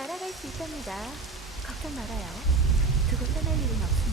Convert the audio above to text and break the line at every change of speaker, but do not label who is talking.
날아갈 수 있답니다. 걱정 말아요. 두고 떠날 일은 없습니다.